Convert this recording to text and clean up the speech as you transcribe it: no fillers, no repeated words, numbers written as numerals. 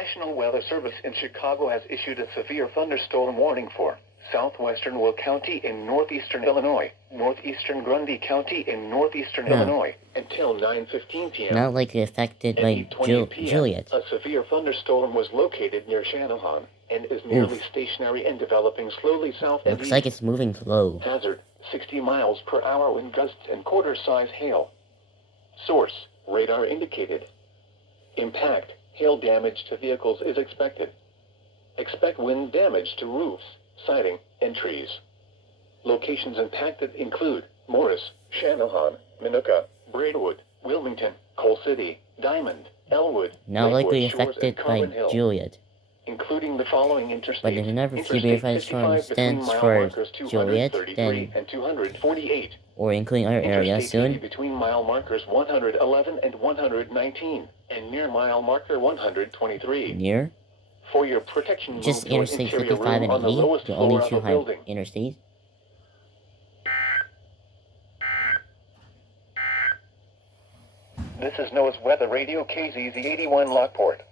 National Weather Service in Chicago has issued a severe thunderstorm warning for southwestern Will County in northeastern Illinois, northeastern Grundy County in northeastern Illinois, until 9:15 p.m. Not likely affected by Juliet. A severe thunderstorm was located near Channahon and is nearly stationary and developing slowly south and east. Looks like it's moving slow. Hazard, 60 miles per hour wind gusts and quarter-size hail. Source, radar indicated. Impact, hail damage to vehicles is expected. Expect wind damage to roofs, siding, and trees. Locations impacted include Morris, Channahon, Minooka, Braidwood, Wilmington, Coal City, Diamond, Elwood, Not Lakewood, likely Shores, affected and by Carbon Hill, Juliet. including the following interstates. But if another Interstate severe thunderstorm 55 between stands mile for markers Juliet, 233 then, and 248. or including our area Interstate 80 soon, between mile markers 111 and 119, and near mile marker 123. near, For your protection, just move to an Interstate interior 55 room on and the 80, lowest the floor only of two a high building. interstates. This is NOAA's Weather Radio KZZ 81 Lockport.